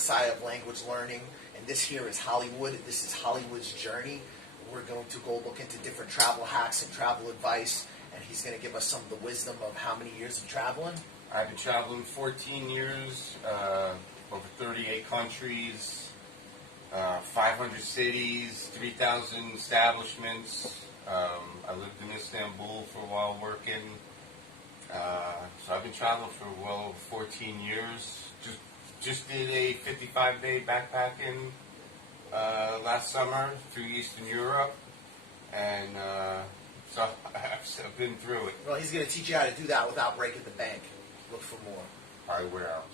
Messiah of language learning, and this here is Hollywood. This is Hollywood's journey. We're going to go look into different travel hacks and travel advice, and he's going to give us some of the wisdom of how many years of traveling. I've been traveling 14 years, over 38 countries, 500 cities, 3,000 establishments. I lived in Istanbul for a while working. So I've been traveling for well over 14 years. Just did a 55-day backpacking last summer through Eastern Europe, and so I've been through it. Well, he's going to teach you how to do that without breaking the bank. Look for more. All right, we're out.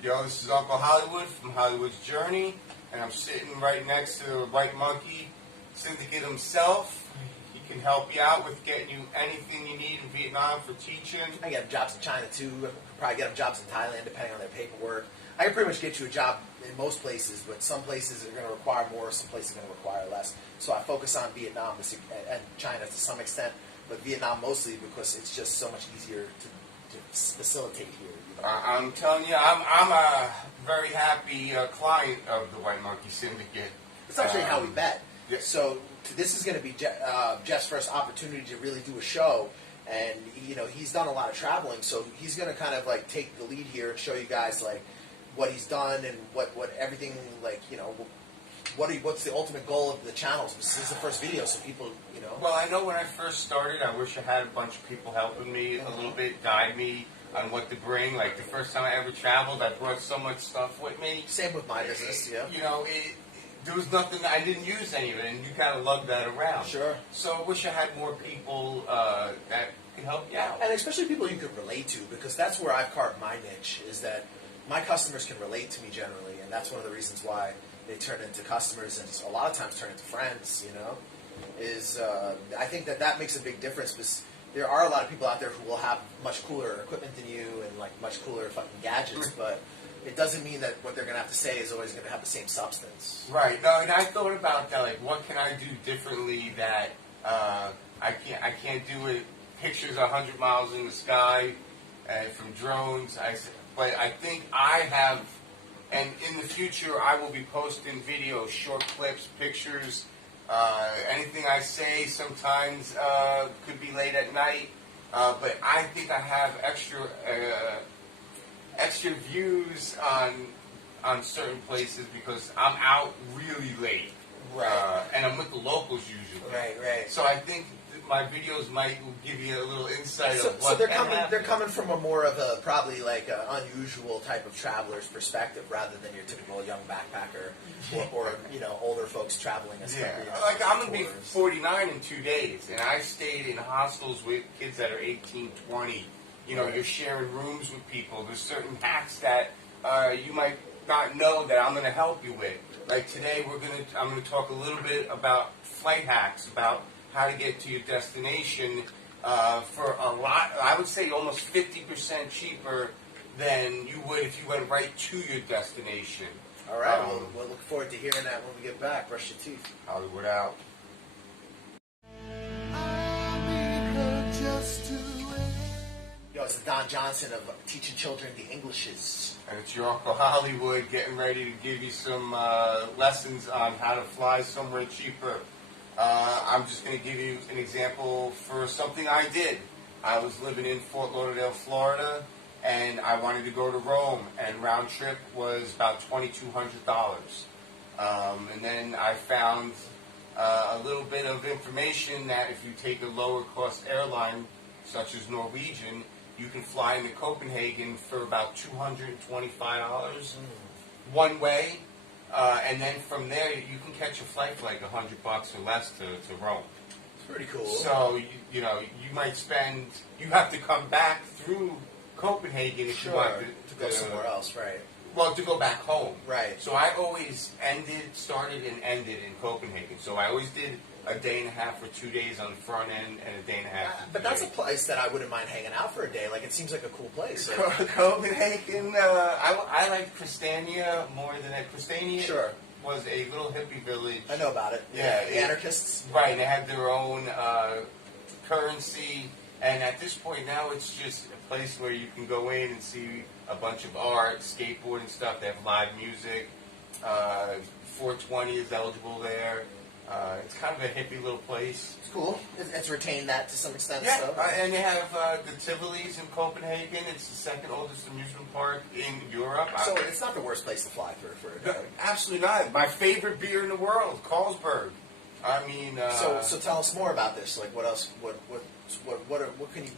Yo, this is Uncle Hollywood from Hollywood's Journey, and I'm sitting right next to the White Monkey Syndicate himself. He can help you out with getting you anything you need in Vietnam for teaching. I can get him jobs in China too. I could probably get him jobs in Thailand depending on their paperwork. I can pretty much get you a job in most places, but some places are going to require more, some places are going to require less. So I focus on Vietnam and China to some extent, but Vietnam mostly because it's just so much easier to facilitate here. You know? I'm telling you, I'm a very happy client of the White Monkey Syndicate. It's actually how we met. Yeah. So this is going to be Jeff's first opportunity to really do a show, and you know he's done a lot of traveling, so he's going to kind of like take the lead here and show you guys like what he's done and what everything like you know what's the ultimate goal of the channels. This is the first video, so people you know. Well, I know when I first started, I wish I had a bunch of people helping me a little bit, guide me on what to bring. Like the first time I ever traveled, I brought so much stuff with me. Same with my business, yeah. You know, there was nothing, I didn't use any of it, and you kind of lugged that around. Sure. So I wish I had more people that could help you out. And especially people you could relate to, because that's where I've carved my niche, is that my customers can relate to me generally, and that's one of the reasons why they turn into customers and a lot of times turn into friends, you know, is I think that makes a big difference, because there are a lot of people out there who will have much cooler equipment than you and like much cooler fucking gadgets, but it doesn't mean that what they're going to have to say is always going to have the same substance. Right. No, and I thought about that. Like, what can I do differently that I can't do it? Pictures 100 miles in the sky from drones. But I think I have, and in the future I will be posting videos, short clips, pictures. Anything I say sometimes could be late at night. But I think I have extra views on certain places because I'm out really late. Right. And I'm with the locals usually. Right. So I think my videos might give you a little insight of what so they're coming from a more of a probably like an unusual type of traveler's perspective rather than your typical young backpacker or you know older folks traveling as like I'm gonna be 49 in 2 days, and I stayed in hostels with kids that are 18, 20. You know, you're sharing rooms with people. There's certain hacks that you might not know that I'm going to help you with. Like today, I'm going to talk a little bit about flight hacks, about how to get to your destination for a lot. I would say almost 50% cheaper than you would if you went right to your destination. All right, we'll look forward to hearing that when we get back. Brush your teeth. Hollywood out. Yo, it's the Don Johnson of teaching children the Englishes. And it's your Uncle Hollywood getting ready to give you some lessons on how to fly somewhere cheaper. I'm just going to give you an example for something I did. I was living in Fort Lauderdale, Florida, and I wanted to go to Rome, and round trip was about $2,200. And then I found a little bit of information that if you take a lower cost airline, such as Norwegian, you can fly into Copenhagen for about $225 one way, and then from there you can catch a flight for like $100 or less to Rome. It's pretty cool. So you know you might spend. You have to come back through Copenhagen if you want to go somewhere else, right? Well, to go back home, right? So I always started and ended in Copenhagen. So I always did a day and a half or 2 days on the front end and a day and a half. But that's a place that I wouldn't mind hanging out for a day. Like, it seems like a cool place. So. Copenhagen, I like Christiania more than that. Christiania was a little hippie village. I know about it. Yeah. The anarchists. Right, they had their own currency. And at this point now, it's just a place where you can go in and see a bunch of art, skateboarding stuff. They have live music. 420 is eligible there. It's kind of a hippie little place. It's cool. It's retained that to some extent. Yeah, So. And they have the Tivoli's in Copenhagen. It's the second oldest amusement park in Europe. So it's not the worst place to fly through for a day. Absolutely not. My favorite beer in the world, Carlsberg. I mean, so tell us more about this. Like, what else?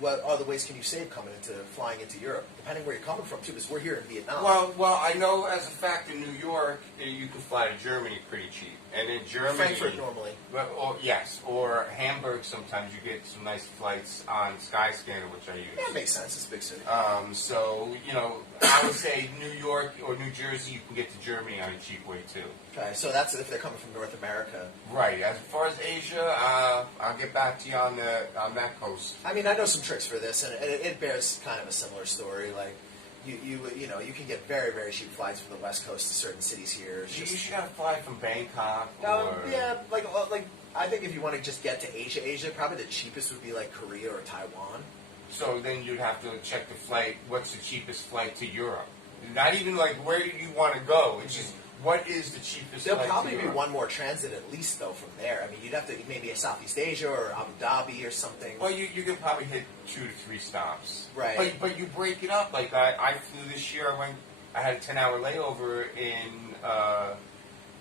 What other ways can you save coming into flying into Europe? Depending where you're coming from, too, because we're here in Vietnam. Well, I know as a fact in New York you can fly to Germany pretty cheap, and in Germany, Frankfurt normally. Or Hamburg. Sometimes you get some nice flights on Skyscanner, which I use. Yeah, it makes sense. It's a big city. So I would say New York or New Jersey, you can get to Germany on a cheap way too. Okay, so that's if they're coming from North America. Right. As far as Asia, I'll get back to you on that coast. I mean, I know some tricks for this, and it bears kind of a similar story. Like, you can get very, very cheap flights from the West Coast to certain cities here. You should have a flight from Bangkok. Yeah, like I think if you want to just get to Asia, probably the cheapest would be like Korea or Taiwan. So then you'd have to check the flight. What's the cheapest flight to Europe? Not even like where do you want to go. It's just what is the cheapest There'll flight probably to be Europe? one more transit at least, though, from there. I mean, you'd have to maybe a Southeast Asia or Abu Dhabi or something. Well, you could probably hit 2 to 3 stops. Right. But you break it up. Like I flew this year. I had a 10-hour layover in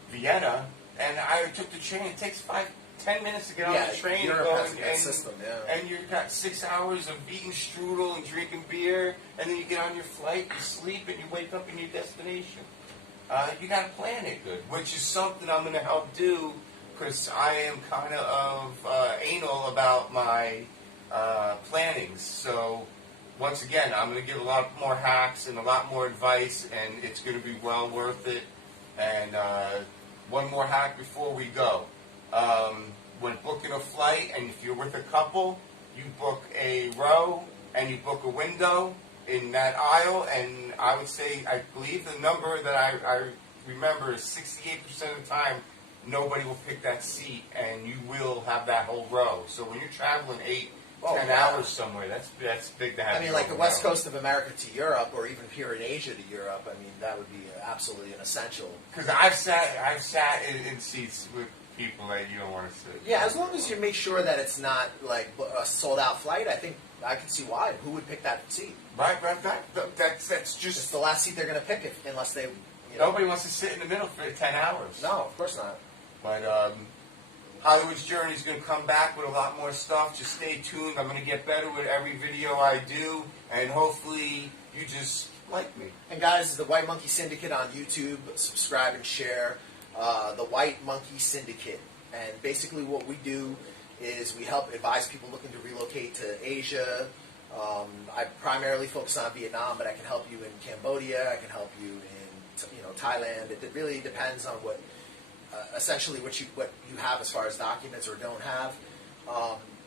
Vienna, and I took the train. It takes 5-10 minutes to get on the train Europe and go, has a good system, yeah. and you've got 6 hours of eating strudel and drinking beer, and then you get on your flight, you sleep, and you wake up in your destination. You got to plan it good, which is something I'm going to help do because I am kind of anal about my plannings. So once again, I'm going to give a lot more hacks and a lot more advice, and it's going to be well worth it. And one more hack before we go. When booking a flight, and if you're with a couple, you book a row and you book a window in that aisle, and I would say, I believe the number that I remember is 68% of the time, nobody will pick that seat, and you will have that whole row. So when you're traveling 8-10 hours somewhere, that's big to have. I mean, like the West Coast of America to Europe, or even here in Asia to Europe. I mean, that would be absolutely an essential. Because I've sat in seats with people that you don't want to sit. Yeah, as long as you make sure that it's not like a sold out flight, I think I can see why. Who would pick that seat? Right. That's just. It's the last seat they're going to pick unless they. Nobody wants to sit in the middle for 10 hours. No, of course not. But Hollywood's Journey is going to come back with a lot more stuff. Just stay tuned. I'm going to get better with every video I do, and hopefully you just like me. And guys, the White Monkey Syndicate on YouTube. Subscribe and share. The White Monkey Syndicate. And basically what we do is we help advise people looking to relocate to Asia. I primarily focus on Vietnam, but I can help you in Cambodia. I can help you in Thailand. It really depends on what essentially what you have as far as documents or don't have.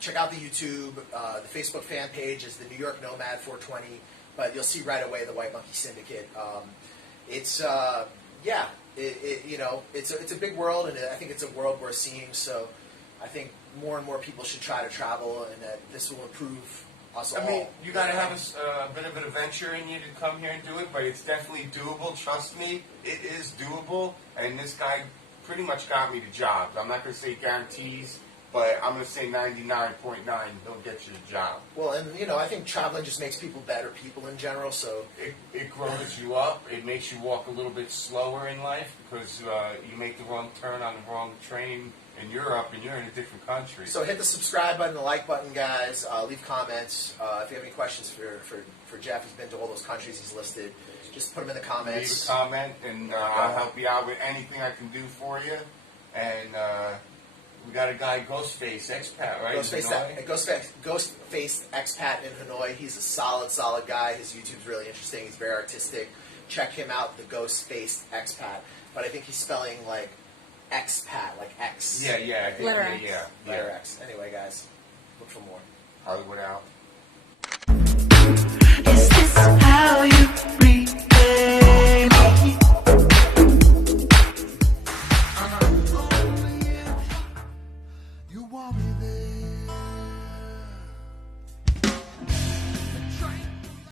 Check out the YouTube. The Facebook fan page is the New York Nomad 420, but you'll see right away the White Monkey Syndicate. It's a big world, and I think it's a world worth seeing. So I think more and more people should try to travel, and that this will improve us all. I mean, you got to have a bit of an adventure in you to come here and do it, but it's definitely doable. Trust me, it is doable. And this guy pretty much got me the job. I'm not going to say guarantees, but I'm going to say 99.9. He'll get you the job. Well, and I think traveling just makes people better people in general. So it grows you up. It makes you walk a little bit slower in life because you make the wrong turn on the wrong train in Europe, and you're in a different country. So hit the subscribe button, the like button, guys. Leave comments. If you have any questions for Jeff, he's been to all those countries he's listed. Just put them in the comments. Leave a comment, and I'll help you out with anything I can do for you. And we got a guy, Ghostface Expat, right? Ghostface Expat in Hanoi. He's a solid guy. His YouTube's really interesting. He's very artistic. Check him out, the Ghostface Expat. But I think he's spelling like expat, like X. Yeah. I think, Letter X. Yeah. Letter X. Anyway, guys, look for more. Hollywood out. Is this how you